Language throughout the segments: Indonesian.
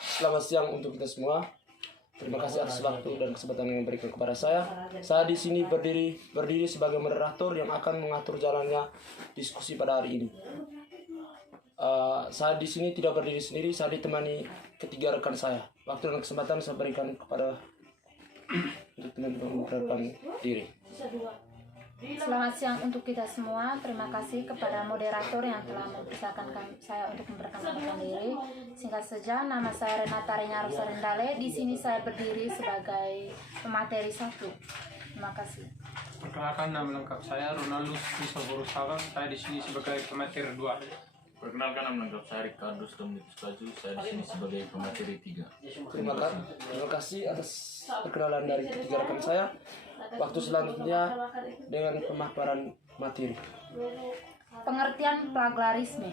Selamat siang untuk kita semua. Terima kasih atas waktu dan kesempatan yang diberikan kepada saya. Saya di sini berdiri sebagai moderator yang akan mengatur jalannya diskusi pada hari ini. Saya di sini tidak berdiri sendiri, saya ditemani ketiga rekan saya. Waktu dan kesempatan saya berikan kepada untuk teman-teman memperkenalkan diri. Selamat siang untuk kita semua. Terima kasih kepada moderator yang telah mempersilahkan saya untuk memperkenalkan diri. Singkat saja, nama saya Renata Renyarus Sarendale. Di sini saya berdiri sebagai pemateri 1. Terima kasih. Perkenalkan, nama lengkap saya Ronaldus Wisoborusawa. Saya di sini sebagai pemateri 2. Perkenalkan, nama lengkap saya Ricardus Dominikus Kaju. Saya di sini sebagai pemateri 3. Terima kasih atas perkenalan dari ketiga rekan saya. Waktu selanjutnya dengan pemaparan materi. Pengertian plagiarisme.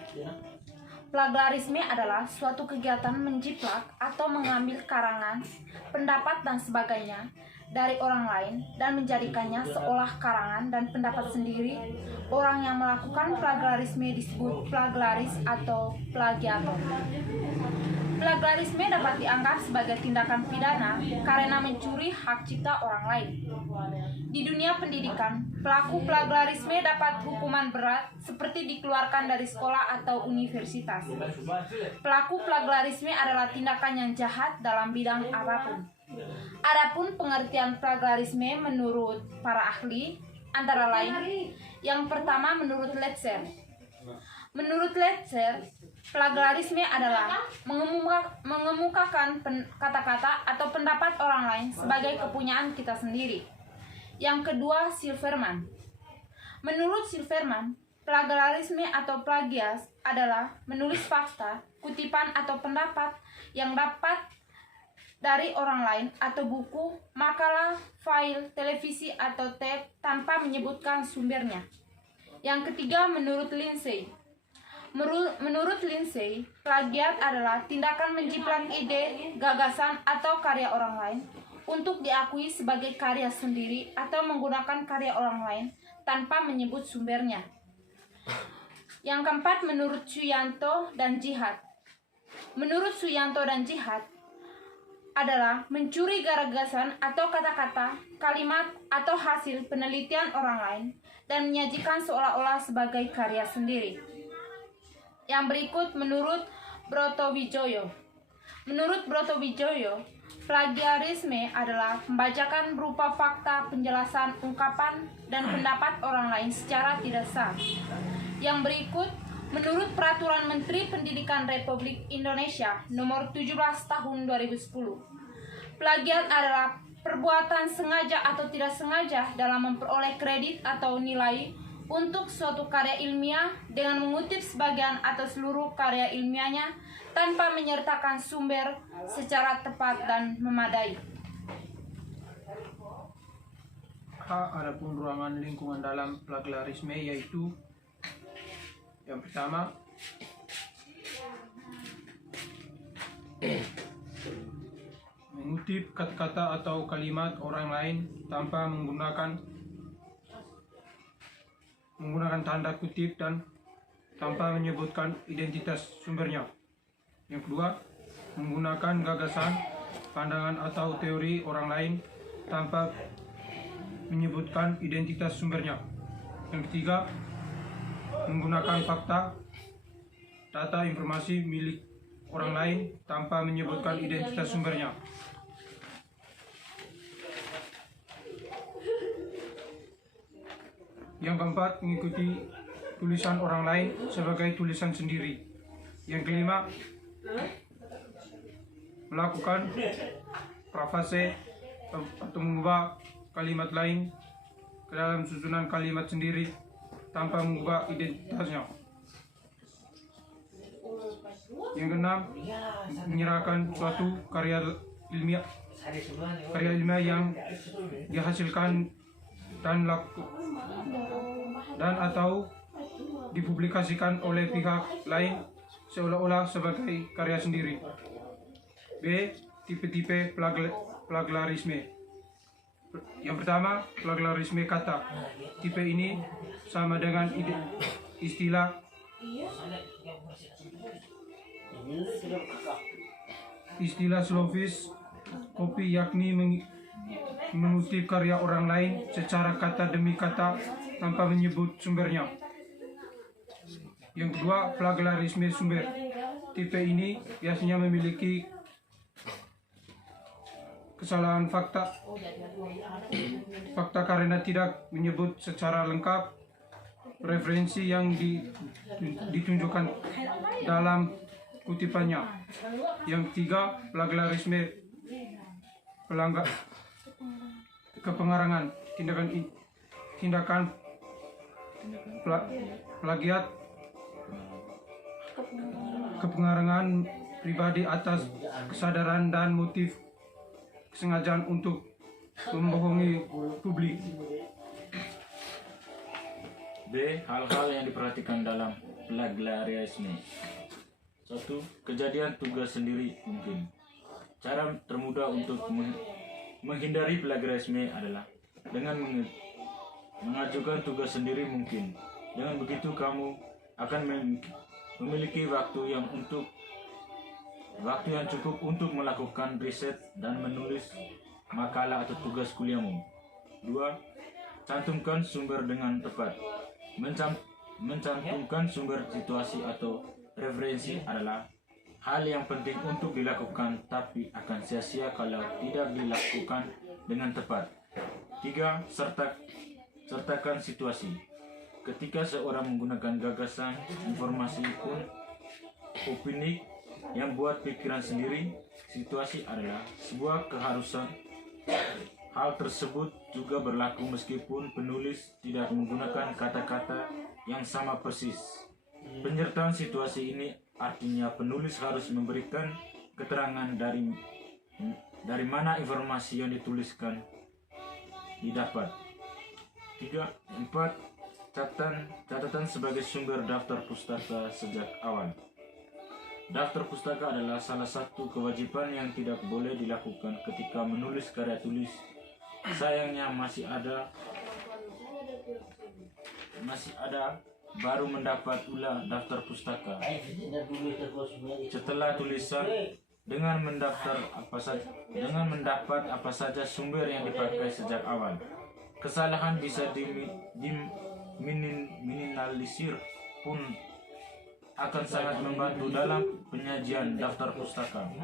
Plagiarisme adalah suatu kegiatan menjiplak atau mengambil karangan, pendapat dan sebagainya dari orang lain dan menjadikannya seolah karangan dan pendapat sendiri. Orang yang melakukan plagiarisme disebut plagiaris atau plagiator. Plagiarisme dapat dianggap sebagai tindakan pidana karena mencuri hak cipta orang lain. Di dunia pendidikan, pelaku plagiarisme dapat hukuman berat seperti dikeluarkan dari sekolah atau universitas. Pelaku plagiarisme adalah tindakan yang jahat dalam bidang apapun. Adapun pengertian plagiarisme menurut para ahli antara lain, yang pertama menurut Letzer. Menurut Letzer, plagiarisme adalah mengemukakan kata-kata atau pendapat orang lain sebagai kepunyaan kita sendiri. Yang kedua, Silverman. Menurut Silverman, plagiarisme atau plagias adalah menulis fakta, kutipan atau pendapat yang dapat dari orang lain atau buku, makalah, file, televisi atau tape tanpa menyebutkan sumbernya. Yang ketiga, menurut Lindsay. Menurut Lindsay, plagiat adalah tindakan menjiplak ide, gagasan, atau karya orang lain untuk diakui sebagai karya sendiri atau menggunakan karya orang lain tanpa menyebut sumbernya. Yang keempat, menurut Suyanto dan Jihad. Menurut Suyanto dan Jihad adalah mencuri gagasan atau kata-kata, kalimat, atau hasil penelitian orang lain dan menyajikan seolah-olah sebagai karya sendiri. Yang berikut menurut Brotowijoyo. Menurut Brotowijoyo, plagiarisme adalah pembajakan berupa fakta, penjelasan, ungkapan, dan pendapat orang lain secara tidak sah. Yang berikut menurut Peraturan Menteri Pendidikan Republik Indonesia Nomor 17 Tahun 2010. Plagiat adalah perbuatan sengaja atau tidak sengaja dalam memperoleh kredit atau nilai untuk suatu karya ilmiah dengan mengutip sebagian atau seluruh karya ilmiahnya tanpa menyertakan sumber secara tepat dan memadai. Adapun ruangan lingkungan dalam plagiarisme yaitu yang pertama, mengutip kata-kata atau kalimat orang lain tanpa menggunakan tanda kutip dan tanpa menyebutkan identitas sumbernya. Yang kedua, menggunakan gagasan, pandangan atau teori orang lain tanpa menyebutkan identitas sumbernya. Yang ketiga, menggunakan fakta, data, informasi milik orang lain tanpa menyebutkan identitas sumbernya. Yang keempat, mengikuti tulisan orang lain sebagai tulisan sendiri. Yang kelima, melakukan parafrase atau mengubah kalimat lain ke dalam susunan kalimat sendiri tanpa mengubah identitasnya. Yang keenam, menyerahkan suatu karya ilmiah yang dihasilkan dan atau dipublikasikan oleh pihak lain seolah-olah sebagai karya sendiri. B. Tipe-tipe plagiarisme. Yang pertama, plagiarisme kata. Tipe ini sama dengan istilah Istilah Slovis copy yakni mengutip karya orang lain secara kata demi kata tanpa menyebut sumbernya. Yang kedua, plagiarisme sumber. Tipe ini biasanya memiliki kesalahan fakta karena tidak menyebut secara lengkap referensi yang ditunjukkan dalam kutipannya. Yang tiga, plagiarisme kepengarangan, tindakan plagiat, kepengarangan pribadi atas kesadaran dan motif kesengajaan untuk membohongi publik. B. Hal-hal yang diperhatikan dalam plagiarisme. 1. Kejadian tugas sendiri mungkin. Cara termudah untuk menghindari plagiarisme adalah dengan mengajukan tugas sendiri mungkin. Dengan begitu kamu akan memiliki waktu yang cukup untuk melakukan riset dan menulis makalah atau tugas kuliahmu. 2. Cantumkan sumber dengan tepat. Mencantumkan sumber situasi atau referensi adalah hal yang penting untuk dilakukan, tapi akan sia-sia kalau tidak dilakukan dengan tepat. 3. Sertakan situasi. Ketika seorang menggunakan gagasan, informasi pun opini yang buat pikiran sendiri, situasi adalah sebuah keharusan. Hal tersebut juga berlaku meskipun penulis tidak menggunakan kata-kata yang sama persis. Penyertaan situasi ini artinya penulis harus memberikan keterangan dari mana informasi yang dituliskan didapat. 4. Catatan sebagai sumber daftar pustaka sejak awal. Daftar pustaka adalah salah satu kewajiban yang tidak boleh dilakukan ketika menulis karya tulis. Sayangnya masih ada baru mendapat pula daftar pustaka. Setelah tulisan dengan mendapat apa saja sumber yang dipakai sejak awal. Kesalahan bisa diminimalisir pun akan sangat membantu dalam penyajian daftar pustaka. 5.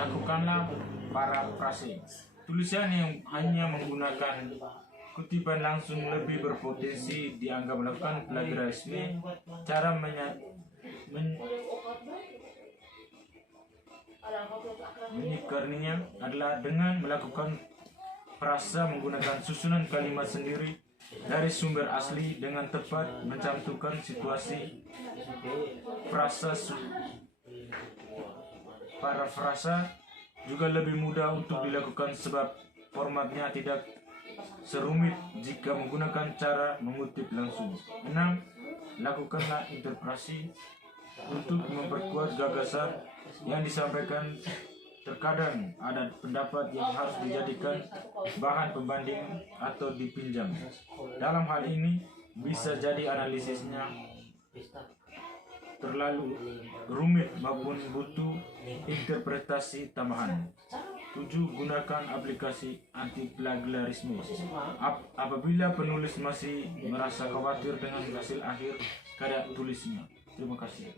Lakukanlah parafrase. Tulisan yang hanya menggunakan kutipan langsung lebih berpotensi dianggap melakukan plagiarisme. Cara menyikapinya adalah dengan melakukan frasa menggunakan susunan kalimat sendiri dari sumber asli dengan tepat, mencantumkan situasi. Parafrasa juga lebih mudah untuk dilakukan sebab formatnya tidak serumit jika menggunakan cara mengutip langsung. 6. Lakukanlah interpretasi untuk memperkuat gagasan yang disampaikan. Terkadang ada pendapat yang harus dijadikan bahan pembanding atau dipinjam. Dalam hal ini bisa jadi analisisnya terlalu rumit maupun butuh interpretasi tambahan. 7. Gunakan aplikasi anti plagiarisme. Apabila penulis masih merasa khawatir dengan hasil akhir karya tulisnya. Terima kasih.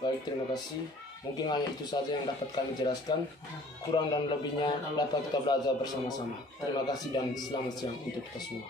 Baik, terima kasih. Mungkin hanya itu saja yang dapat kami jelaskan. Kurang dan lebihnya dapat kita belajar bersama-sama. Terima kasih dan selamat siang untuk kita semua.